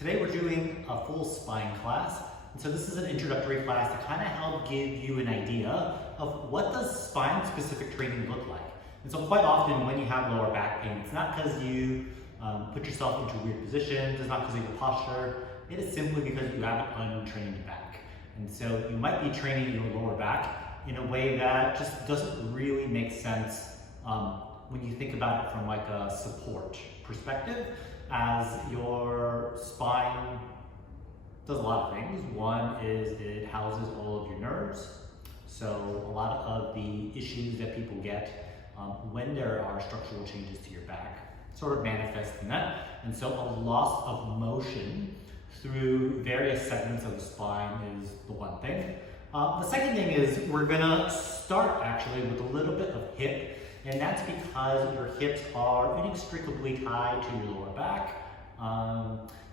Today we're doing a full spine class, and so this is an introductory class to kind of help give you an idea of what does spine-specific training look like. And so quite often when you have lower back pain, it's not because you put yourself into weird positions, it's not because of your posture, it is simply because you have an untrained back. And so you might be training your lower back in a way that just doesn't really make sense when you think about it from like a support perspective, as your spine does a lot of things. One is it houses all of your nerves. So a lot of the issues that people get when there are structural changes to your back sort of manifest in that. And so a loss of motion through various segments of the spine is the one thing. The second thing is we're gonna start actually with a little bit of hip, and that's because your hips are inextricably tied to your lower back.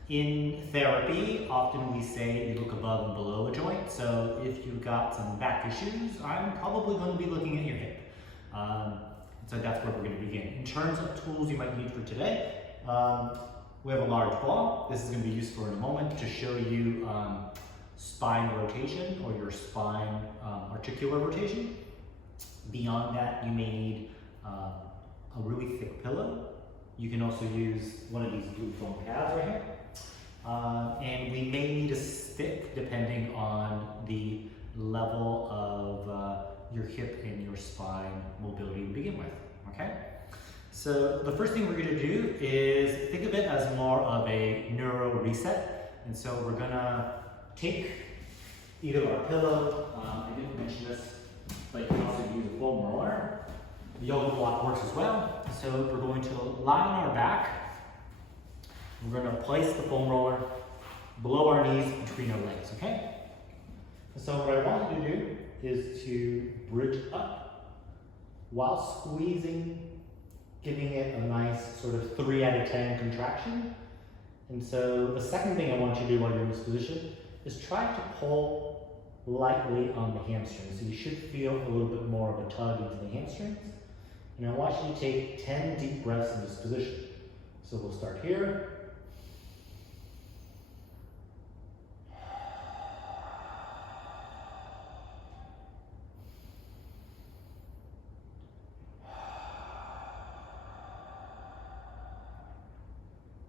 In therapy, often we say you look above and below a joint. So if you've got some back issues, I'm probably going to be looking at your hip. So that's where we're going to begin. In terms of tools you might need for today, we have a large ball. This is going to be useful in a moment to show you spine rotation or your spine articular rotation. Beyond that, you may need a really thick pillow. You can also use one of these blue foam pads right here. And we may need a stick depending on the level of your hip and your spine mobility to begin with, okay? So the first thing we're gonna do is think of it as more of a neuro reset. And so we're gonna take either our pillow, I didn't mention this, but you can also use a foam roller. The yoga block works as well. So we're going to lie on our back. We're going to place the foam roller below our knees between our legs, okay? So what I want you to do is to bridge up while squeezing, giving it a nice sort of 3 out of 10 contraction. And so the second thing I want you to do while you're in this position is try to pull lightly on the hamstrings. So you should feel a little bit more of a tug into the hamstrings. And I want you to take 10 deep breaths in this position. So we'll start here.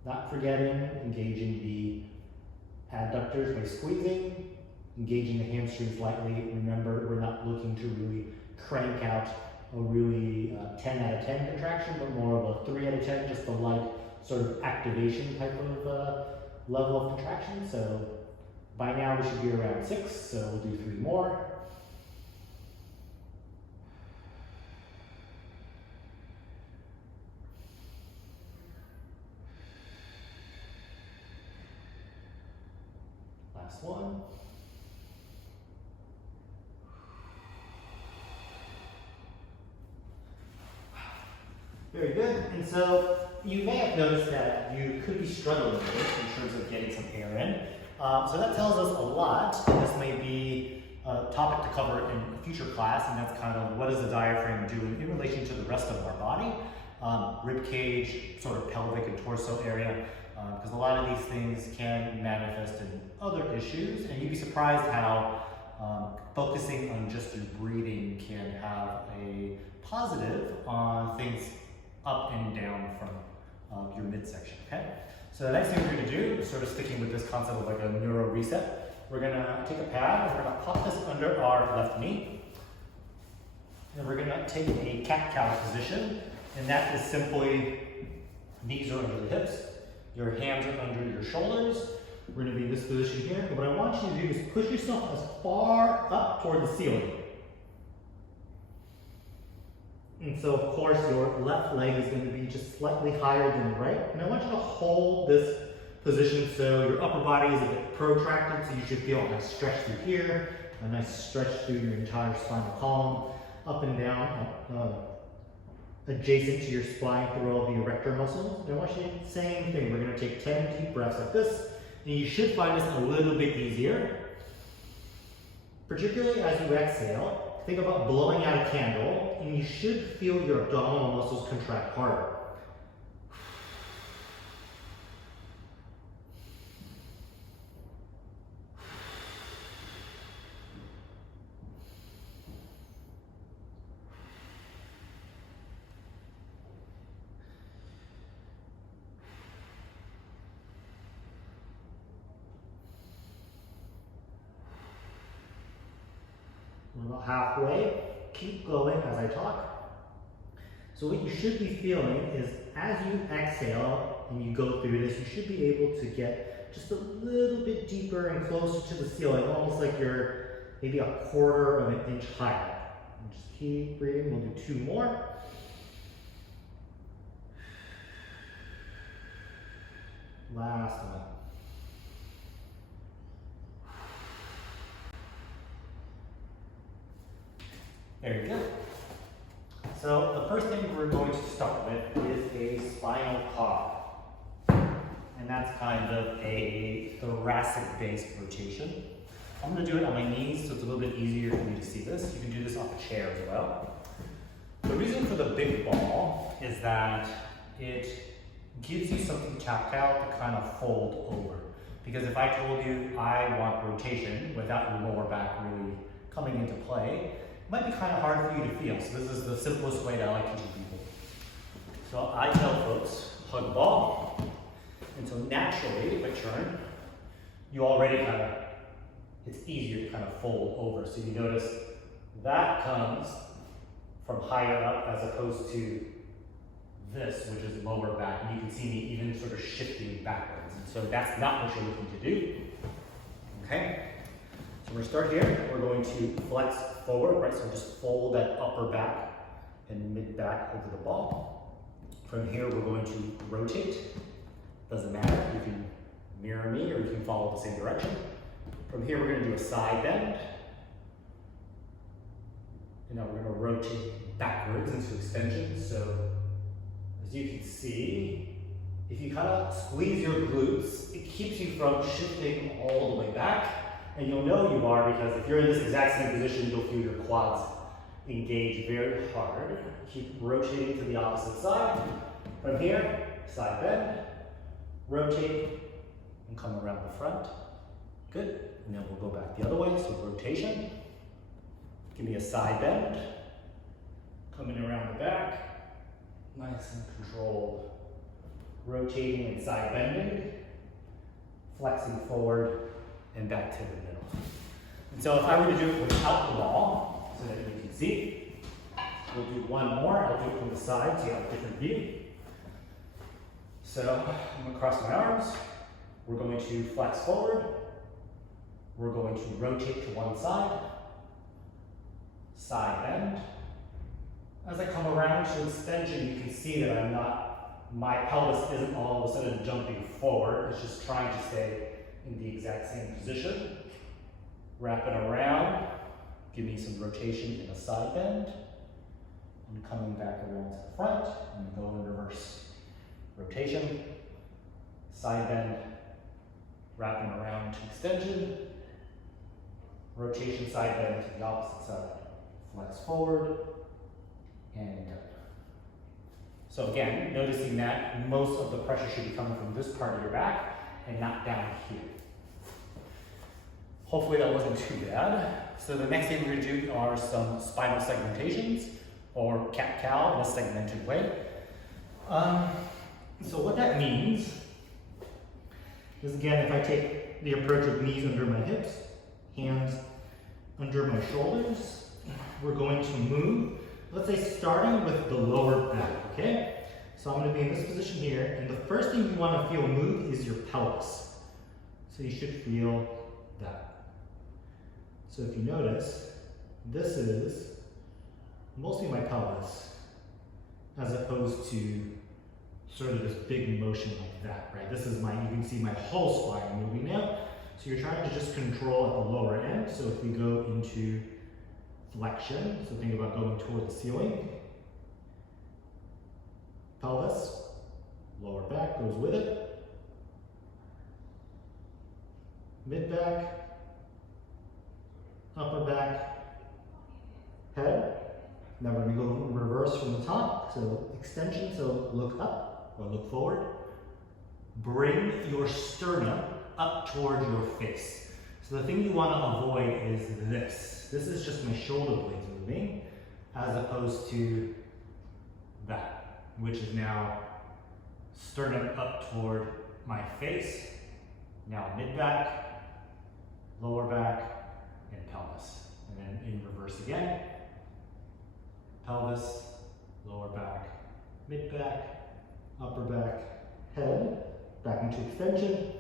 Not forgetting engaging the adductors by squeezing, engaging the hamstrings lightly. Remember, we're not looking to really crank out a really 10 out of 10 contraction, but more of a 3 out of 10, just a light sort of activation type of level of contraction. So by now we should be around 6, so we'll do 3 more. Last one. Very good. And so you may have noticed that you could be struggling with this in terms of getting some air in. So that tells us a lot. This may be a topic to cover in a future class, and that's kind of what does the diaphragm do in relation to the rest of our body, rib cage, sort of pelvic and torso area, because a lot of these things can manifest in other issues, and you'd be surprised how focusing on just your breathing can have a positive on things up and down from your midsection, okay? So the next thing we're gonna do is sort of sticking with this concept of like a neuro reset. We're gonna take a pad, we're gonna pop this under our left knee, and we're gonna take a cat-cow position, and that is simply, knees are under the hips, your hands are under your shoulders. We're gonna be in this position here, and what I want you to do is push yourself as far up toward the ceiling. And so, of course, your left leg is going to be just slightly higher than the right. And I want you to hold this position so your upper body is a bit protracted, so you should feel a nice stretch through here, a nice stretch through your entire spinal column, up and down, adjacent to your spine through all the erector muscles. And I want you to do the same thing. We're going to take 10 deep breaths like this, and you should find this a little bit easier, particularly as you exhale. Think about blowing out a candle, and you should feel your abdominal muscles contract harder. about halfway. Keep going as I talk. So what you should be feeling is as you exhale and you go through this, you should be able to get just a little bit deeper and closer to the ceiling, almost like you're maybe 1/4 of an inch higher. And just keep breathing. We'll do 2 more. Last one. There you go. So the first thing we're going to start with is a spinal cod. And that's kind of a thoracic-based rotation. I'm going to do it on my knees so it's a little bit easier for me to see this. You can do this off a chair as well. The reason for the big ball is that it gives you something tactile to kind of fold over. Because if I told you I want rotation without your lower back really coming into play, it might be kind of hard for you to feel. So this is the simplest way that I like teaching people. So I tell folks, hug the ball. And so naturally, if I turn, you already kind of, it's easier to kind of fold over. So you notice that comes from higher up as opposed to this, which is lower back. And you can see me even sort of shifting backwards. And so that's not what you're looking to do. Okay? So we're going to start here. We're going to flex forward, right? So just fold that upper back and mid back over the ball. From here, we're going to rotate. Doesn't matter. You can mirror me or you can follow the same direction. From here, we're going to do a side bend. And now we're going to rotate backwards into extension. So as you can see, if you kind of squeeze your glutes, it keeps you from shifting all the way back. And you'll know you are because if you're in this exact same position, you'll feel your quads engage very hard. Keep rotating to the opposite side. From here, side bend, rotate, and come around the front. Good. And then we'll go back the other way. So rotation. Give me a side bend. Coming around the back. Nice and controlled. Rotating and side bending. Flexing forward and back to the middle. And so if I were to do it without the ball, so that you can see, we'll do one more. I'll do it from the side so you have a different view. So I'm going to cross my arms. We're going to flex forward. We're going to rotate to one side. Side bend. As I come around to extension, you can see that I'm not, my pelvis isn't all of a sudden jumping forward. It's just trying to stay in the exact same position. Wrap it around. Give me some rotation in a side bend. And coming back around to the front and go in reverse. Rotation, side bend, wrapping around to extension, rotation, side bend to the opposite side, flex forward, and done. So again, noticing that most of the pressure should be coming from this part of your back and not down here. Hopefully that wasn't too bad. So the next thing we're going to do are some spinal segmentations, or cat-cow in a segmented way. So what that means is, again, if I take the approach of knees under my hips, hands under my shoulders, we're going to move, let's say starting with the lower back, okay? So I'm going to be in this position here, and the first thing you want to feel move is your pelvis. So you should feel that. So if you notice, this is mostly my pelvis, as opposed to sort of this big motion like that, right? This is my, you can see my whole spine moving now. So you're trying to just control at the lower end. So if we go into flexion, so think about going toward the ceiling. Pelvis, lower back goes with it. Mid back, upper back, head. Now we're going to go in reverse from the top. So extension, so look up. Or look forward. Bring your sternum up towards your face. So the thing you want to avoid is this. This is just my shoulder blades moving, as opposed to that, which is now sternum up toward my face. Now mid back, lower back, and pelvis. And then in reverse again. Pelvis, lower back, mid back, upper back, head, back into extension,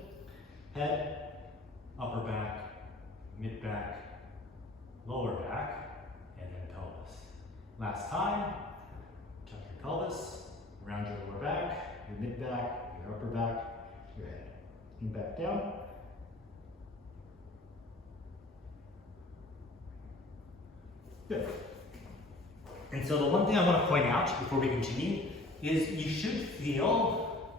head, upper back, mid back, lower back, and then pelvis. Last time, tuck your pelvis, round your lower back, your mid back, your upper back, your head. And back down. Good. And so the one thing I want to point out before we continue is you should feel,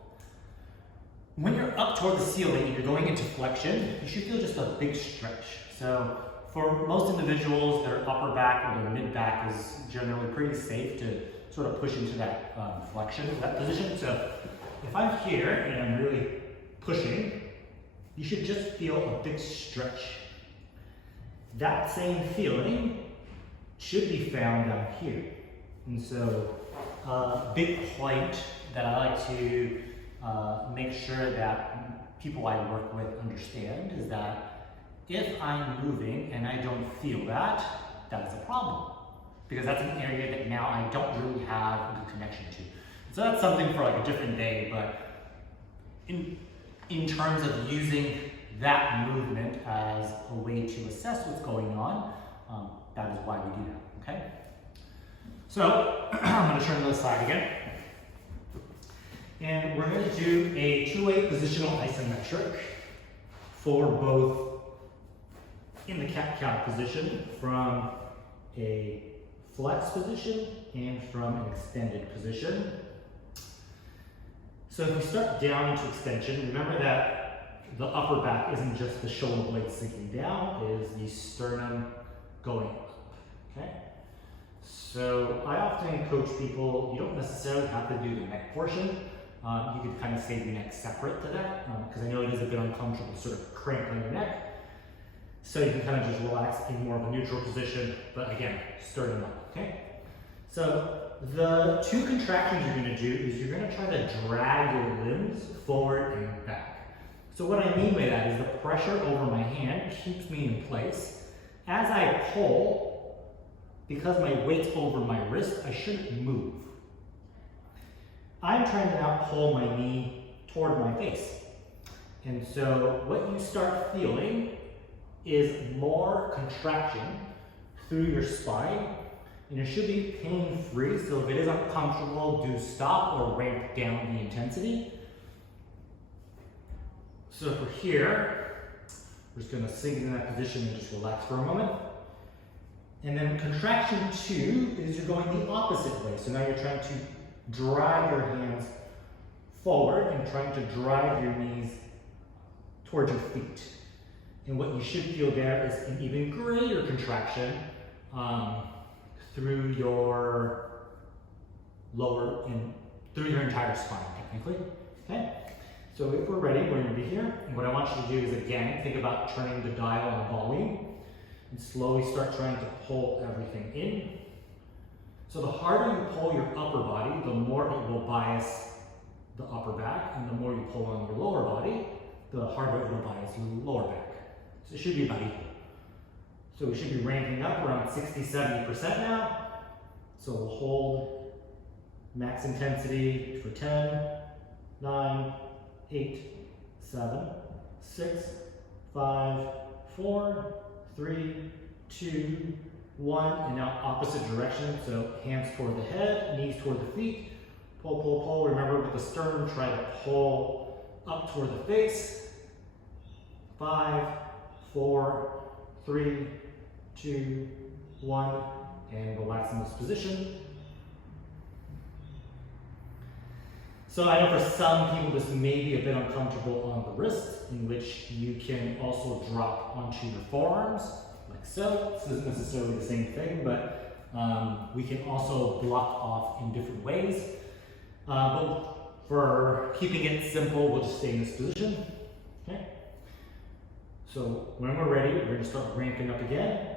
when you're up toward the ceiling and you're going into flexion, you should feel just a big stretch. So for most individuals, their upper back or their mid back is generally pretty safe to sort of push into that flexion, that position. So if I'm here and I'm really pushing, you should just feel a big stretch. That same feeling should be found down here. And so a big point that I like to make sure that people I work with understand is that if I'm moving and I don't feel that, that is a problem. Because that's an area that now I don't really have a good connection to. So that's something for like a different day, but in terms of using that movement as a way to assess what's going on, that is why we do that, okay? So I'm gonna turn to the side again. And we're gonna do a two-way positional isometric for both in the cat-cow position from a flex position and from an extended position. So if we start down into extension, remember that the upper back isn't just the shoulder blade sinking down, it is the sternum going up, okay? So I often coach people, you don't necessarily have to do the neck portion. You could kind of save your neck separate to that, because I know it is a bit uncomfortable to sort of crank on your neck. So you can kind of just relax in more of a neutral position, but again, sternum up, okay? So the two contractions you're going to do is you're going to try to drag your limbs forward and back. So what I mean by that is the pressure over my hand keeps me in place. As I pull, because my weight's over my wrist, I shouldn't move. I'm trying to now pull my knee toward my face. And so what you start feeling is more contraction through your spine, and it should be pain-free. So if it is uncomfortable, do stop or ramp down the intensity. So if we're here, we're just gonna sink in that position and just relax for a moment. And then contraction 2 is you're going the opposite way. So now you're trying to drive your hands forward and trying to drive your knees towards your feet. And what you should feel there is an even greater contraction through your lower and through your entire spine, technically. Okay? So if we're ready, we're going to be here. And what I want you to do is, again, think about turning the dial on volume and slowly start trying to pull everything in. So the harder you pull your upper body, the more it will bias the upper back, and the more you pull on your lower body, the harder it will bias your lower back. So it should be about equal. So we should be ramping up around 60-70% now. So we'll hold max intensity for 10, 9, 8, 7, 6, 5, 4, 3, 2, 1, and now opposite direction. So hands toward the head, knees toward the feet. Pull, pull, pull. Remember with the sternum, try to pull up toward the face. 5, 4, 3, 2, 1, and relax in this position. So I know for some people this may be a bit uncomfortable on the wrist, in which you can also drop onto your forearms, like so. This isn't necessarily the same thing, but we can also block off in different ways. But for keeping it simple, we'll just stay in this position. Okay. So when we're ready, we're going to start ramping up again.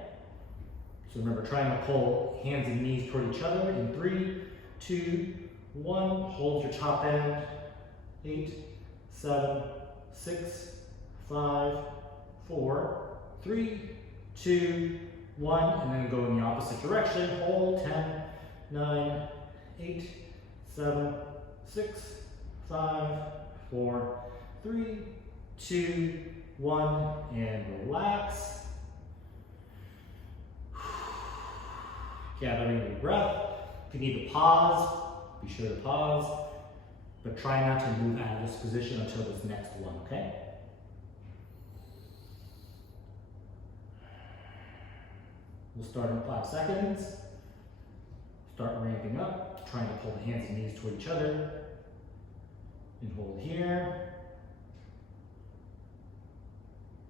So remember, trying to pull hands and knees toward each other in 3, 2, 1. Hold your top end. 8, 7, 6, 5, 4, 3, 2, 1, and then go in the opposite direction. Hold 10, 9, 8, 7, 6, 5, 4, 3, 2, 1, and relax. Gathering your breath. If you need to pause, be sure to pause, but try not to move out of this position until this next one, okay? We'll start in 5 seconds. Start ramping up, trying to pull the hands and knees toward each other. And hold here.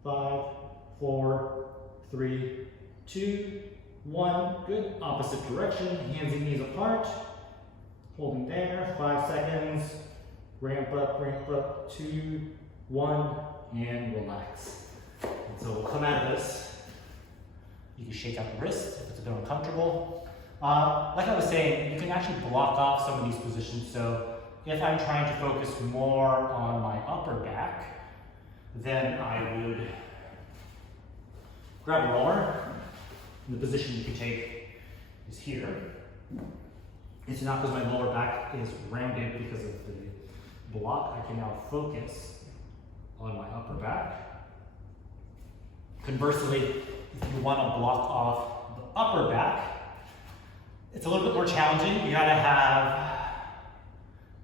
5, 4, 3, 2, 1. Good. Opposite direction. Hands and knees apart. Holding there. 5 seconds. Ramp up. 2, 1, and relax. And so we'll come out of this. You can shake out the wrist if it's a bit uncomfortable. Like I was saying, you can actually block off some of these positions. So if I'm trying to focus more on my upper back, then I would grab a roller. And the position you can take is here. It's not because my lower back is rounded because of the block. I can now focus on my upper back. Conversely, if you want to block off the upper back, it's a little bit more challenging. You gotta have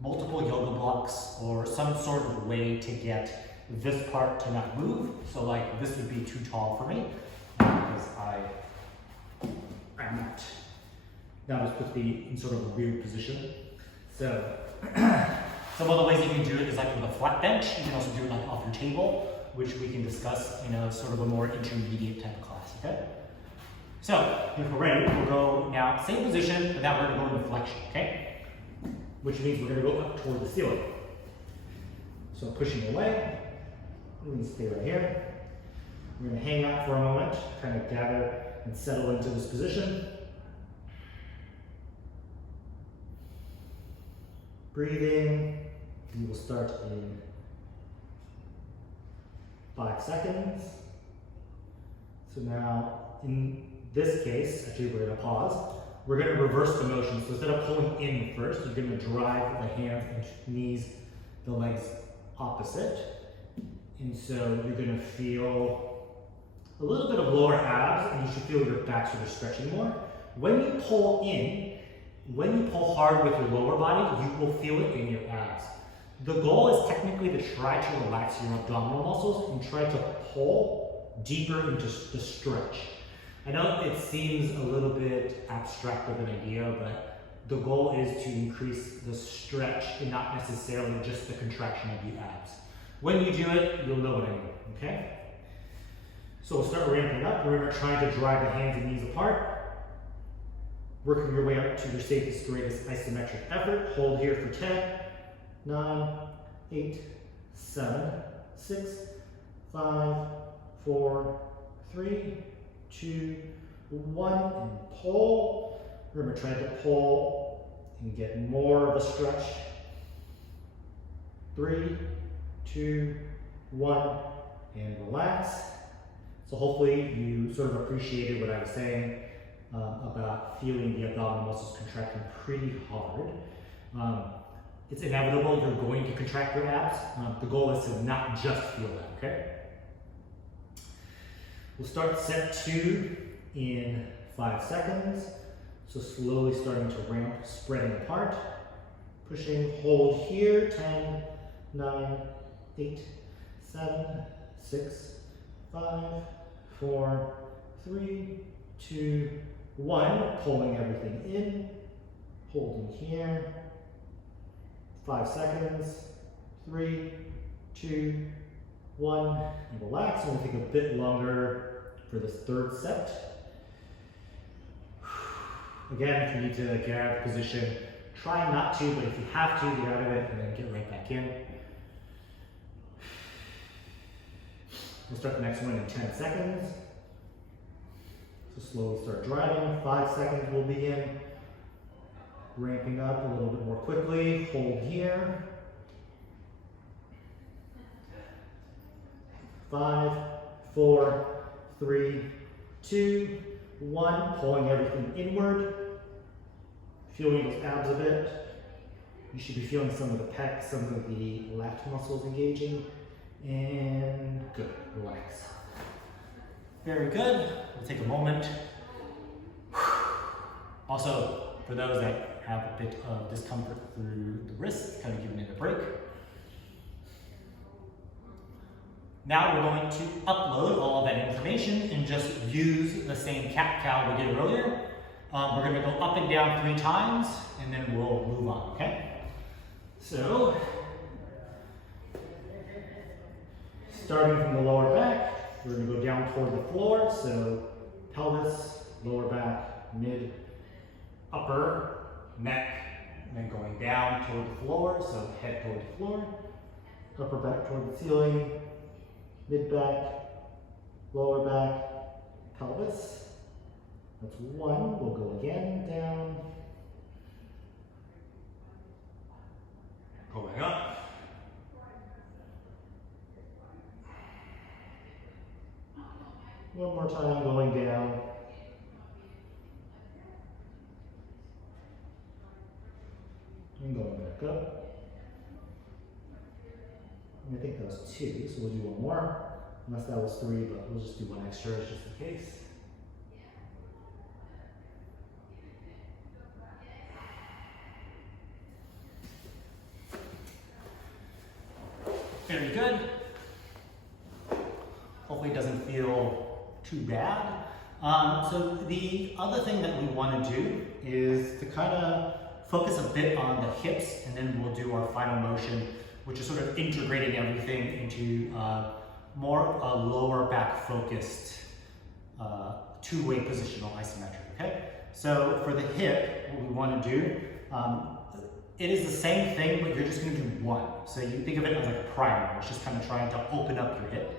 multiple yoga blocks or some sort of way to get this part to not move. So like this would be too tall for me because I'm not. Now this puts me in sort of a weird position. So some of the ways you can do it is like with a flat bench. You can also do it like off your table, which we can discuss in a sort of a more intermediate type of class, okay? So, if we're ready, we'll go now, same position, but now we're gonna go into flexion, okay? Which means we're gonna go up toward the ceiling. So pushing away, we're gonna stay right here. We're gonna hang out for a moment, kind of gather and settle into this position. Breathing, we will start in 5 seconds. So now, in this case, actually we're going to pause. We're going to reverse the motion. So instead of pulling in first, you're going to drive the hands and knees, the legs opposite. And so you're going to feel a little bit of lower abs, and you should feel your back sort of stretching more. When you pull in, when you pull hard with your lower body, you will feel it in your abs. The goal is technically to try to relax your abdominal muscles and try to pull deeper into the stretch. I know it seems a little bit abstract of an idea, but the goal is to increase the stretch and not necessarily just the contraction of the abs. When you do it, you'll know what I mean, okay? So we'll start ramping up. Remember, trying to drive the hands and knees apart. Working your way up to your safest, greatest isometric effort. Hold here for 10, 9, 8, 7, 6, 5, 4, 3, 2, 1, and pull. Remember, try to pull and get more of a stretch. 3, 2, 1, and relax. So hopefully you sort of appreciated what I was saying about feeling the abdominal muscles contracting pretty hard. It's inevitable you're going to contract your abs. The goal is to not just feel that, okay? We'll start set 2 in 5 seconds. So slowly starting to ramp, spreading apart. Pushing, hold here, 10, 9, 8, 7, 6, 5, 4, 3, 2, 1. Pulling everything in, holding here. 5 seconds, 3, 2, 1, and relax. I'm going to take a bit longer for this third set. Again, if you need to get out of position, try not to, but if you have to, get out of it and then get right back in. We'll start the next one in 10 seconds. So slowly start driving. 5 seconds we'll begin. Ramping up a little bit more quickly. Hold here. 5, 4, 3, 2, 1, pulling everything inward, feeling those abs a bit. You should be feeling some of the pecs, some of the lat muscles engaging, and good, relax. Very good. We'll take a moment. Also, for those that have a bit of discomfort through the wrist, kind of giving it a break. Now we're going to upload all of that information and just use the same cat-cow we did earlier. We're going to go up and down 3 times, and then we'll move on, okay? So, starting from the lower back, we're going to go down toward the floor. So, pelvis, lower back, mid, upper, neck, and then going down toward the floor. So, head toward the floor, upper back toward the ceiling, mid back, lower back, pelvis. That's 1. We'll go again, down, going up, one more time, going down, and going back up. And I think that was 2, so we'll do 1 more, unless that was 3, but we'll just do 1 extra just in case. Very good. Hopefully it doesn't feel too bad. So the other thing that we want to do is to kind of focus a bit on the hips, and then we'll do our final motion, which is sort of integrating everything into more of a lower back focused two-way positional isometric, okay? So for the hip, what we want to do, it is the same thing, but you're just going to do 1. So you think of it as like a primer. It's just kind of trying to open up your hip.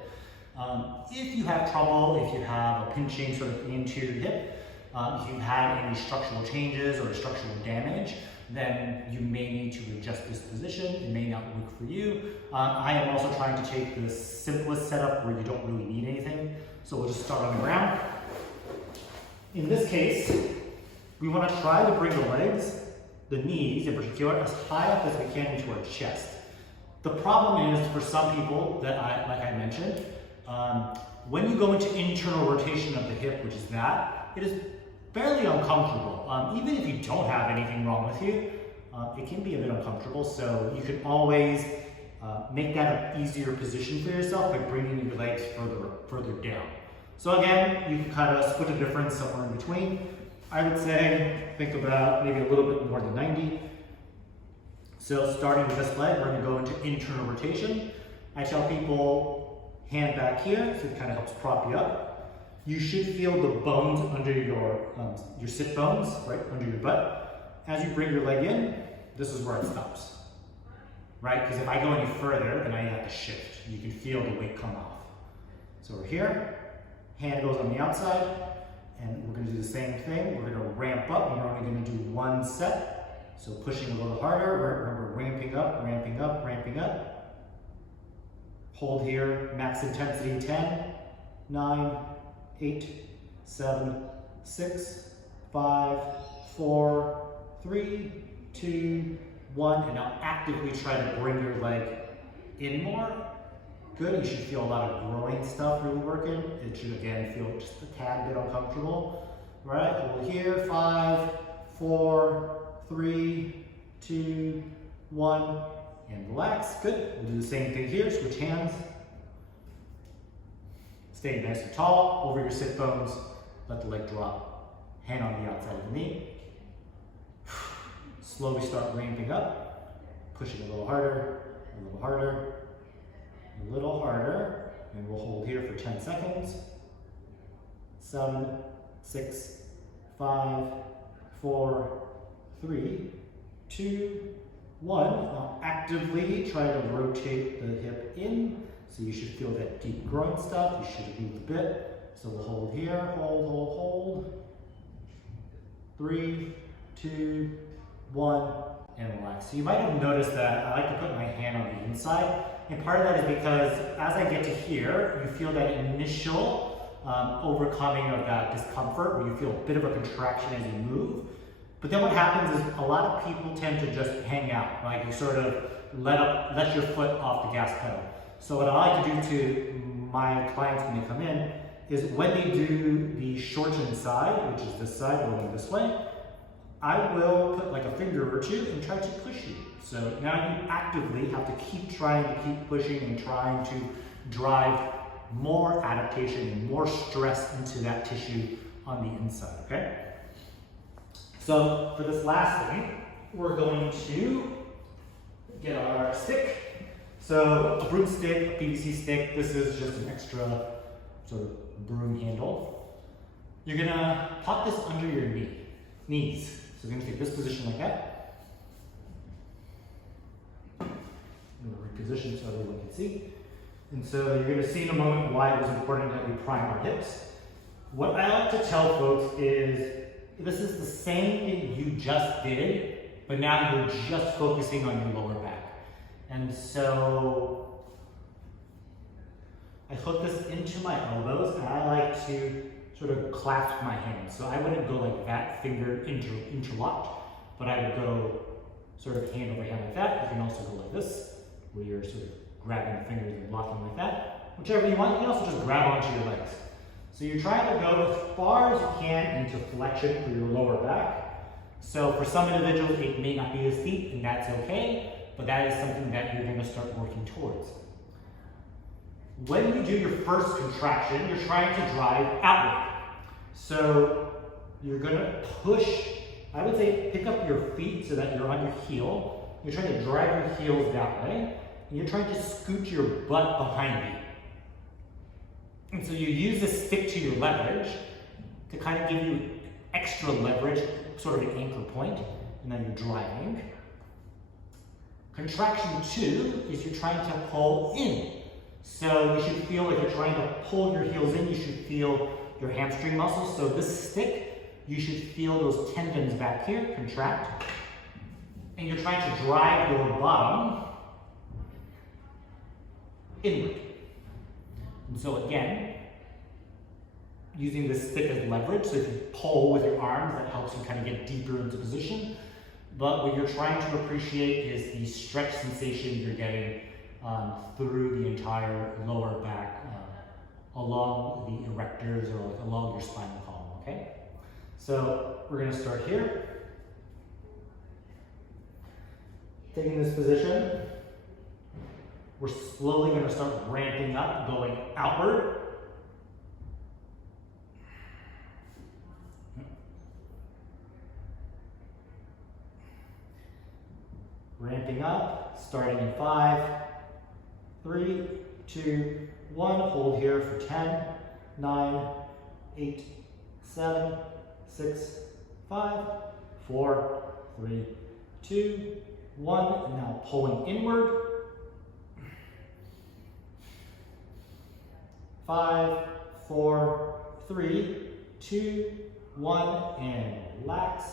If you have trouble, if you have a pinching sort of into your hip, if you've had any structural changes or structural damage, then you may need to adjust this position. It may not work for you. I am also trying to take the simplest setup where you don't really need anything. So we'll just start on the ground. In this case, we want to try to bring the legs, the knees in particular, as high up as we can into our chest. The problem is, for some people, that like I mentioned, when you go into internal rotation of the hip, which is that, it is fairly uncomfortable. Even if you don't have anything wrong with you, it can be a bit uncomfortable. So you can always make that an easier position for yourself by bringing your legs further down. So again, you can kind of split the difference somewhere in between. I would say think about maybe a little bit more than 90. So starting with this leg, we're going to go into internal rotation. I tell people hand back here, so it kind of helps prop you up. You should feel the bones under your sit bones, right under your butt. As you bring your leg in, this is where it stops, right? Because if I go any further, then I have to shift. You can feel the weight come off. So we're here, hand goes on the outside, and we're going to do the same thing. We're going to ramp up, and we're only going to do 1 set. So pushing a little harder. Remember, ramping up, ramping up, ramping up. Hold here, max intensity 10, 9, 8, 7, 6, 5, 4, 3, 2, 1. And now actively try to bring your leg in more. Good, you should feel a lot of groin stuff really working. It should again feel just a tad bit uncomfortable. Right, hold here, 5, 4, 3, 2, 1, and relax. Good, we'll do the same thing here, switch hands. Stay nice and tall, over your sit bones, let the leg drop. Hand on the outside of the knee. Slowly start ramping up, pushing a little harder, a little harder, a little harder, and we'll hold here for 10 seconds. 7, 6, 5, 4, 3, 2, 1. Now actively try to rotate the hip in, so you should feel that deep groin stuff. You should have moved a bit. So we'll hold here, hold, hold, hold. 3, 2, 1, and relax. So you might have noticed that I like to put my hand on the inside, and part of that is because as I get to here, you feel that initial overcoming of that discomfort where you feel a bit of a contraction as you move. But then what happens is a lot of people tend to just hang out, like you sort of let your foot off the gas pedal. So what I like to do to my clients when they come in is when they do the shortened side, which is this side going this way, I will put like a finger or two and try to push you. So now you actively have to keep trying to keep pushing and trying to drive more adaptation and more stress into that tissue on the inside, okay? So for this last thing, we're going to get our stick. So a broomstick, a PVC stick, this is just an extra sort of broom handle. You're gonna pop this under your knees. So you're gonna take this position like that. I'm gonna reposition so everyone can see. And so you're gonna see in a moment why it was important that we prime our hips. What I like to tell folks is, this is the same thing you just did, but now you're just focusing on your lower back. And so I hook this into my elbows, and I like to sort of clasp my hands. So I wouldn't go like that, finger interlocked, but I would go sort of hand over hand like that. You can also go like this, where you're sort of grabbing the fingers and locking like that. Whichever you want, you can also just grab onto your legs. So you're trying to go as far as you can into flexion for your lower back. So for some individuals, it may not be as deep, and that's okay, but that is something that you're gonna start working towards. When you do your first contraction, you're trying to drive outward. So you're gonna push, I would say pick up your feet so that you're on your heel. You're trying to drive your heels that way, and you're trying to scoot your butt behind you. And so you use this stick to your leverage to kind of give you extra leverage, sort of an anchor point, and then you're driving. Contraction 2 is you're trying to pull in. So you should feel like you're trying to pull your heels in. You should feel your hamstring muscles. So this stick, you should feel those tendons back here contract. And you're trying to drive your bottom inward. And so again, using this stick as leverage, so if you pull with your arms, that helps you kind of get deeper into position. But what you're trying to appreciate is the stretch sensation you're getting through the entire lower back, along the erectors or like along your spinal column, okay? So we're gonna start here. Taking this position, we're slowly gonna start ramping up, going outward. Ramping up, starting in 5, 3, 2, 1. Hold here for 10, 9, 8, 7, 6, 5, 4, 3, 2, 1. And now pulling inward. 5, 4, 3, 2, 1, and relax.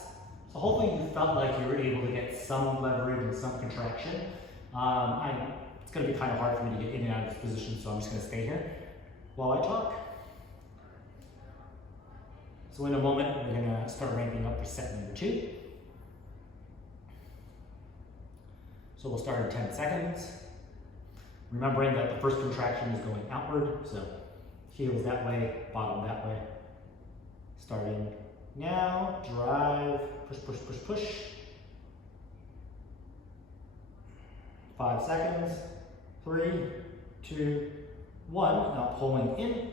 So hopefully you felt like you were able to get some leverage and some contraction. It's going to be kind of hard for me to get in and out of this position, so I'm just going to stay here while I talk. So in a moment, we're going to start ramping up for set number 2. So we'll start in 10 seconds. Remembering that the first contraction is going outward, so heels that way, bottom that way. Starting now, drive, push, push, push, push. 5 seconds, 3, 2, 1. Now pulling in.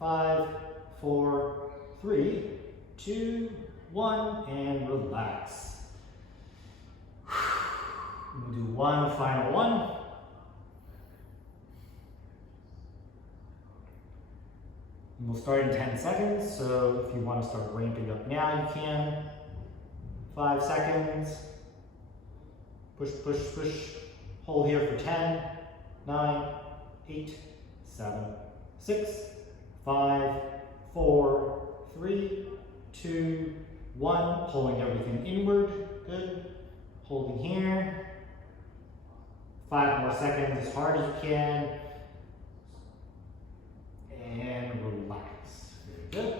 5, 4, 3, 2, 1, and relax. We'll do one final one. And we'll start in 10 seconds, so if you want to start ramping up now, you can. 5 seconds. Push, push, push. Hold here for 10, 9, 8, 7, 6, 5, 4, 3, 2, 1. Pulling everything inward. Good. Holding here. 5 5 more seconds as hard as you can. And relax. Very good.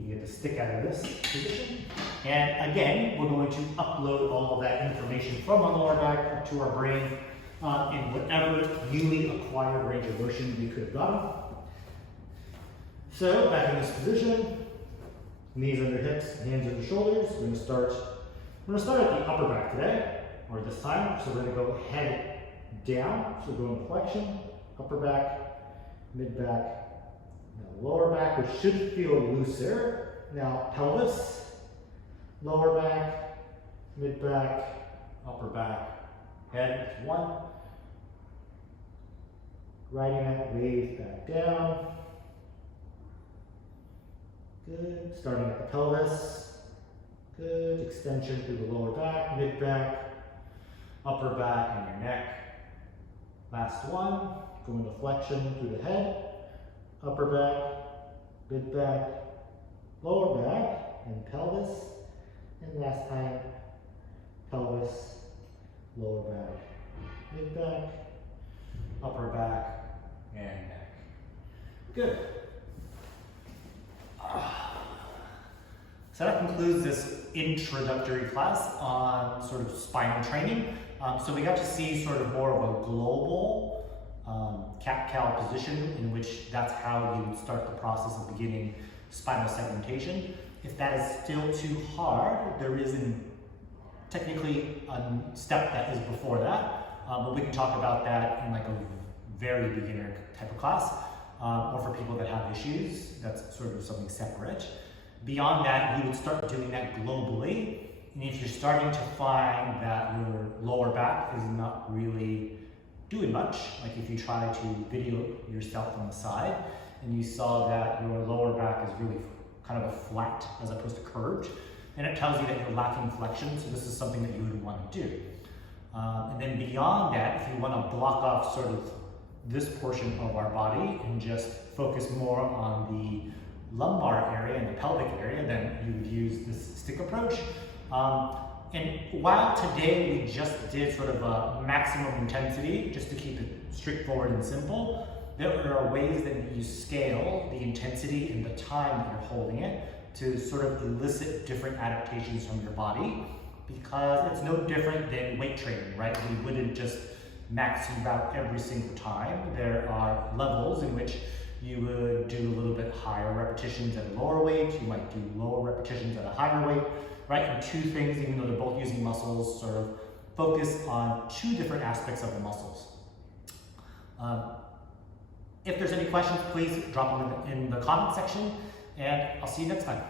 You get the stick out of this position. And again, we're going to upload all of that information from our lower back up to our brain in whatever newly acquired range of motion we could have gotten. So back in this position, knees under hips, hands under shoulders. We're going to start at the upper back today, or this time. So we're going to go head down. So we're going flexion, upper back, mid back, now lower back, which should feel looser. Now pelvis, lower back, mid back, upper back, head. 1. Riding that wave back down. Good. Starting at the pelvis. Good. Extension through the lower back, mid back, upper back, and your neck. Last one. Going to flexion through the head, upper back, mid back, lower back, and pelvis. And last time, pelvis, lower back, mid back, upper back, and neck. Good. So that concludes this introductory class on sort of spinal training. So we got to see sort of more of a global cat-cow position in which that's how you would start the process of beginning spinal segmentation. If that is still too hard, there is technically a step that is before that, but we can talk about that in like a very beginner type of class, or for people that have issues, that's sort of something separate. Beyond that, you would start doing that globally, and if you're starting to find that your lower back is not really doing much, like if you try to video yourself on the side, and you saw that your lower back is really kind of a flat as opposed to curved, and it tells you that you're lacking flexion, so this is something that you would want to do. And then beyond that, if you want to block off sort of this portion of our body and just focus more on the lumbar area and the pelvic area, then you would use this stick approach. And while today we just did sort of a maximum intensity, just to keep it straightforward and simple, there are ways that you scale the intensity and the time that you're holding it to sort of elicit different adaptations from your body, because it's no different than weight training, right? We wouldn't just max you out every single time. There are levels in which you would do a little bit higher repetitions at a lower weight, you might do lower repetitions at a higher weight, right? And two things, even though they're both using muscles, sort of focus on two different aspects of the muscles. If there's any questions, please drop them in the comment section, and I'll see you next time.